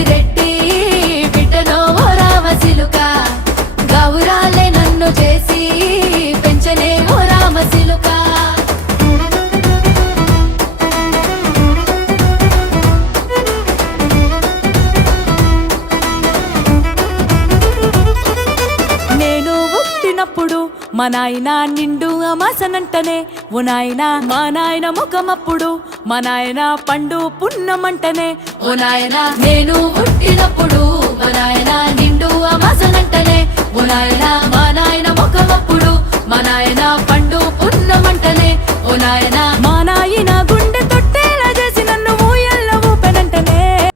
రెడ్డి బిడ్డనో ఓ రామసిలుక గౌరాలే నన్ను చేసి పెంచనే ఓ రామసిలుక నేను పుట్టినప్పుడు మా నాయన నిండు అమాసనంటనే ఓ నాయన మా నాయన ముఖమప్పుడు మా నాయన పండు పున్నమంటనే ఓ నాయన నేను పుట్టినప్పుడు మా నాయన నిండు అమాసనంటనే ఓ నాయన మా నాయన ముఖమప్పుడు మా నాయన పండు పున్నమంటనే ఓ నాయన మా నాయన